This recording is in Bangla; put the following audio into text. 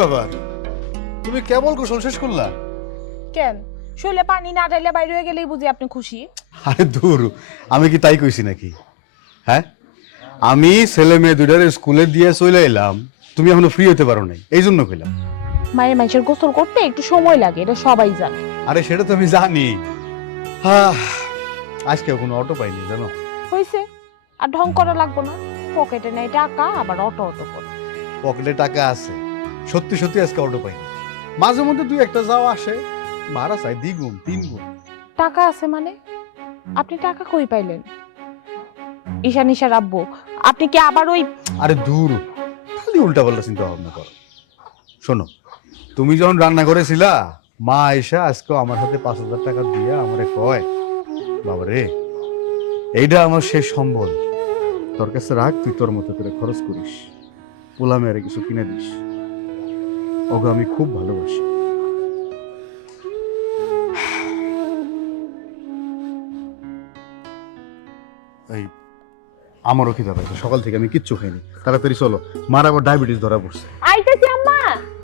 ব্যাপার, তুমি কেবল গোসল শেষ করলা? কেন শরীরে পানি না ঢাইলে বাইরে হয়ে গেলেই বুঝি আপনি খুশি? আরে দূর, আমি কি তাই কইছি নাকি? হ্যাঁ, আমি ছেলে মেয়ে দুইটারে স্কুলে দিয়ে চলে এলাম, তুমি এখনো ফ্রি হতে পারো নাই, এই জন্য কইলাম। মায়ের মানুষের গোসল করতে একটু সময় লাগে, এটা সবাই জানে। আরে সেটা তো আমি জানি। হ্যাঁ, আজকে কোনো অটো পাইনি জানো। হয়েছে, আর ঢং করা লাগবো না। পকেটে নেই টাকা, আবার অটো অটো করে। পকেটে টাকা আছে, সত্যি সত্যি আজকে অটো পাইনি। মাঝে মধ্যে দুই একটা যাও আসে, ভাড়া চাই 2 গুণ 3 গুণ। টাকা আছে মানে? আপনি টাকা কই পাইলেন? ঈশান ঈশার আব্বু, আপনি কি আবার ওই? আরে দূর, খালি উল্টাপাল্টা চিন্তা ভাবনা করো। শোনো, তুমি যখন রান্না করেছিলা, মা আয়সা আজকে আমার হাতে 5,000 টাকা দিয়ে আমারে কয়, বাবা রে, এইটা আমার শেষ সম্বল, তোর কাছে রাখ, তুই তোর মতো করে খরচ করিস, পোলা মেয়েরে কিছু কিনে দিস, ওকে আমি খুব ভালোবাসি। এই আমারও খিদা পাইছে, সকাল থেকে আমি কিচ্ছু খাইনি, তাড়াতাড়ি চলো, মার আবার ডায়াবেটিস ধরা পড়ছে। আইতেছি